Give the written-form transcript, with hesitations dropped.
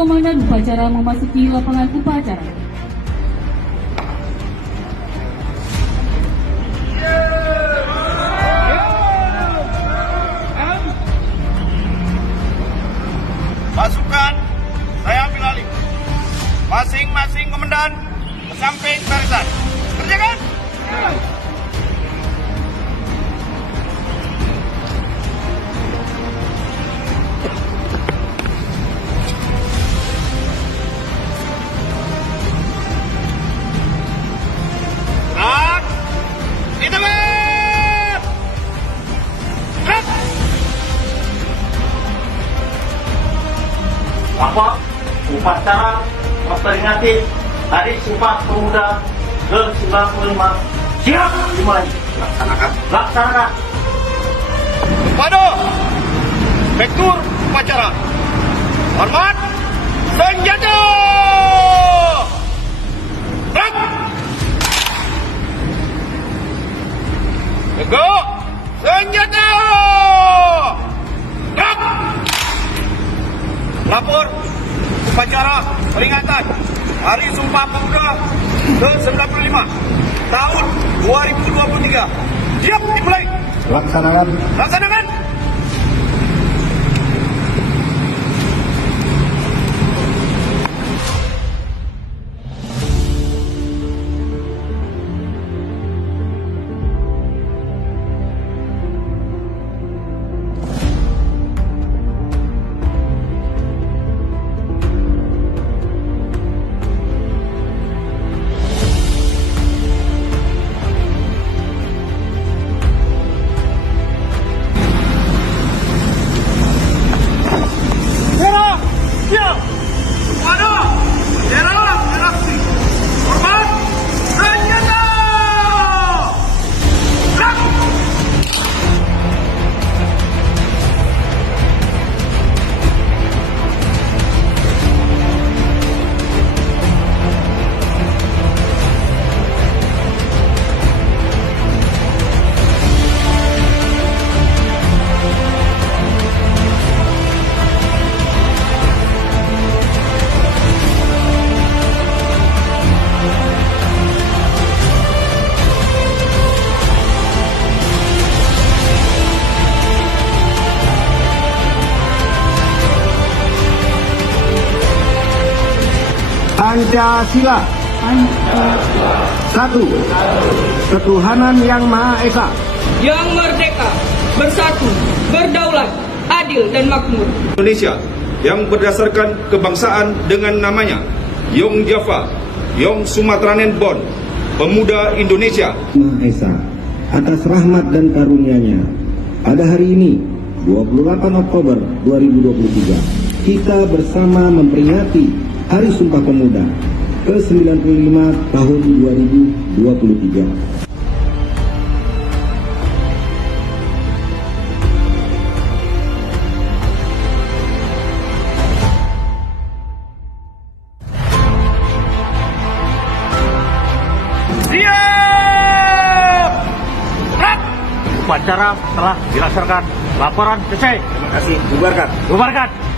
Komandan upacara memasuki lapangan upacara. Pasukan, saya ambil alih. Masing-masing komandan ke samping barisan. Kerjakan! Gerak! Di tengah! Gerak! Bapak upacara memperingati Hari Sumpah Pemuda ke-95 siap dimulai. Laksanakan. Kepada Rektur Upacara, hormat senjata! Gerak! Tegak senjata! Gerak! Lapor upacara peringatan Hari Sumpah Pemuda ke-95 tahun 2023. Siap dimulai. Laksanakan. Laksanakan. Pancasila. Satu. Ketuhanan Yang Maha Esa. Yang merdeka, bersatu, berdaulat, adil dan makmur. Indonesia yang berdasarkan kebangsaan dengan namanya Yong Java, Yong Sumatranen Bon, Pemuda Indonesia. Maha Esa atas rahmat dan karunia-Nya. Pada hari ini, 28 Oktober 2023, kita bersama memperingati Hari Sumpah Pemuda ke-95 tahun 2023. Siap! Gerak! Upacara telah dilaksanakan. Laporan selesai. Terima kasih. Bubarkan. Bubarkan.